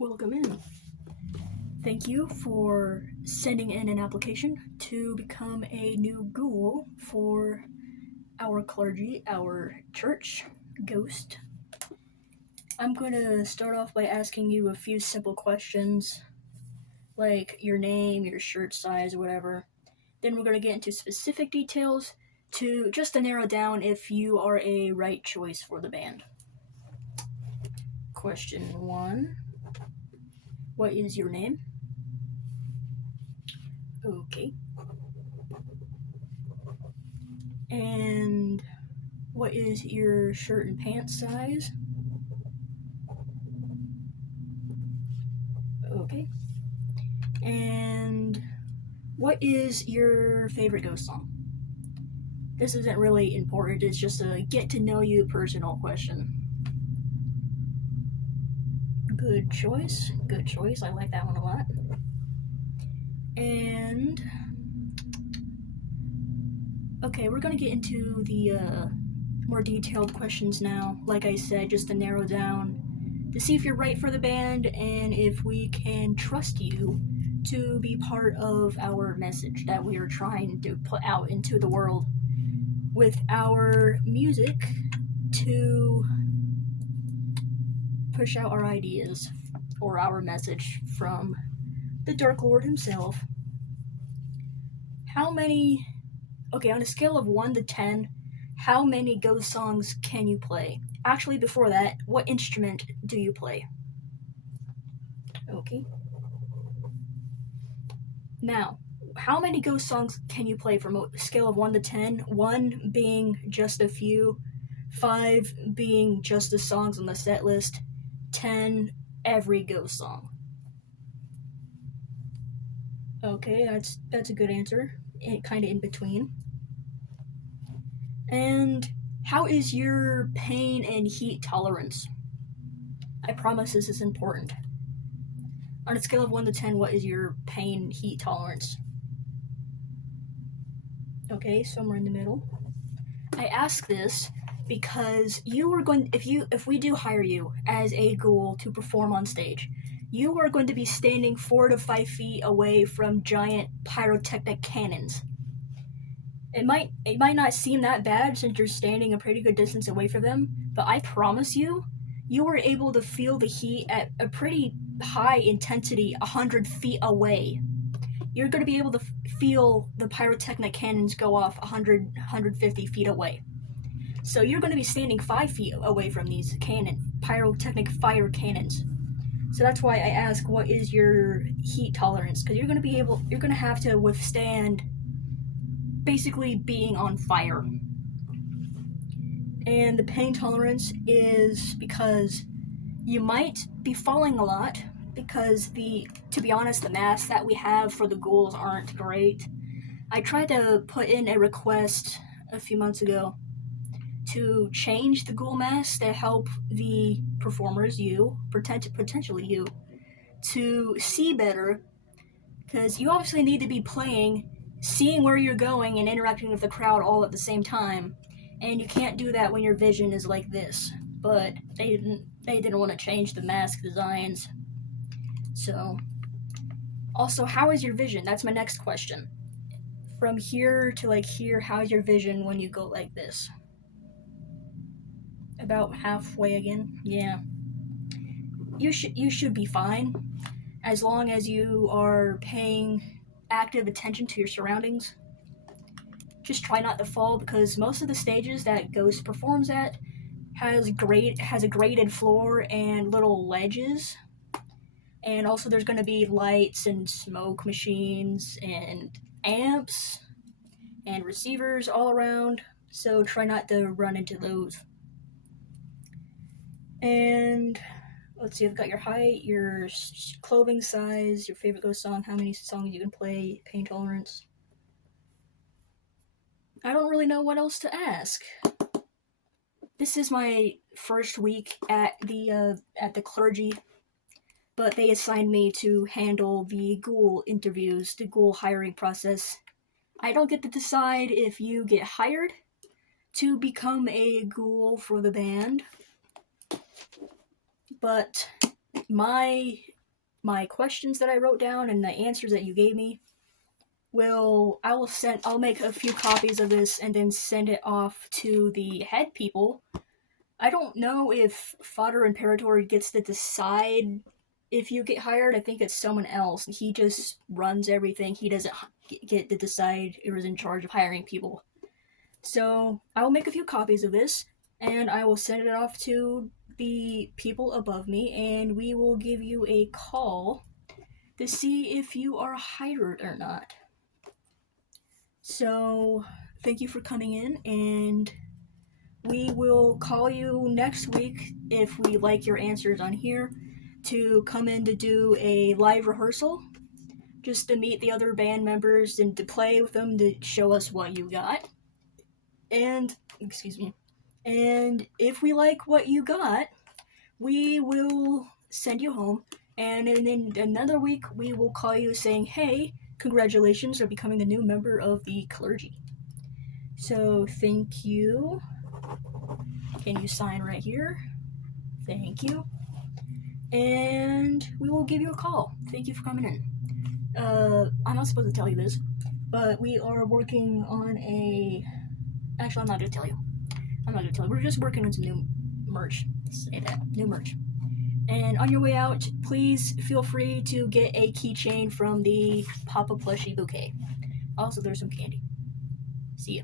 Welcome in. Thank you for sending in an application to become a new ghoul for our clergy, our church, Ghost. I'm going to start off by asking you a few simple questions, like your name, your shirt size, whatever. Then we're going to get into specific details to narrow down if you are a right choice for the band. Question 1. What is your name? Okay. And what is your shirt and pants size? Okay. And what is your favorite Ghost song? This isn't really important, it's just a get to know you personal question. Good choice, I like that one a lot. And okay, we're gonna get into the more detailed questions now. Like I said, just to narrow down, to see if you're right for the band and if we can trust you to be part of our message that we are trying to put out into the world with our music to push out our ideas or our message from the Dark Lord himself. On a scale of 1 to 10, how many Ghost songs can you play? Actually, before that, what instrument do you play? Okay. Now, how many Ghost songs can you play from a scale of 1 to 10? 1 being just a few, 5 being just the songs on the set list, 10 every Ghost song. Okay, that's a good answer. Kind of in between. And how is your pain and heat tolerance? I promise this is important. On a scale of 1 to 10, what is your pain heat tolerance? Okay, somewhere in the middle. I ask this because if we do hire you as a ghoul to perform on stage, you are going to be standing 4 to 5 feet away from giant pyrotechnic cannons. It might not seem that bad since you're standing a pretty good distance away from them, but I promise you are able to feel the heat at a pretty high intensity 100 feet away. You're going to be able to feel the pyrotechnic cannons go off 150 feet away. So you're going to be standing 5 feet away from these pyrotechnic fire cannons. So that's why I ask, what is your heat tolerance? Because you're going to have to withstand basically being on fire. And the pain tolerance is because you might be falling a lot, because to be honest, the masks that we have for the ghouls aren't great. I tried to put in a request a few months ago to change the ghoul mask to help the performers, potentially you, to see better, because you obviously need to be playing, seeing where you're going, and interacting with the crowd all at the same time, and you can't do that when your vision is like this. But they didn't want to change the mask designs. So, also, how is your vision? That's my next question. From here to here, how is your vision when you go like this? About halfway again? Yeah. You should be fine, as long as you are paying active attention to your surroundings. Just try not to fall, because most of the stages that Ghost performs at has a graded floor and little ledges. And also there's going to be lights and smoke machines and amps and receivers all around, so try not to run into those. And let's see, I've got your height, your clothing size, your favorite Ghost song, how many songs you can play, pain tolerance. I don't really know what else to ask. This is my first week at the clergy, but they assigned me to handle the ghoul interviews, the ghoul hiring process. I don't get to decide if you get hired to become a ghoul for the band, but my questions that I wrote down and the answers that you gave me I'll make a few copies of this and then send it off to the head people. I don't know if Fodder Imperator gets to decide if you get hired. I think it's someone else. He just runs everything. He doesn't get to decide or is in charge of hiring people. So I will make a few copies of this and I will send it off to the people above me, and we will give you a call to see if you are hired or not. So thank you for coming in, and we will call you next week if we like your answers on here to come in to do a live rehearsal, just to meet the other band members and to play with them to show us what you got. And, excuse me, and if we like what you got, we will send you home, and in another week we will call you saying, hey, congratulations on becoming the new member of the clergy. So thank you. Can you sign right here? Thank you. And we will give you a call. Thank you for coming in. I'm not supposed to tell you this, but we are working on a... Actually, I'm not going to tell you. We're just working on some new merch. Say that. New merch. And on your way out, please feel free to get a keychain from the Papa Plushie Bouquet. Also, there's some candy. See ya.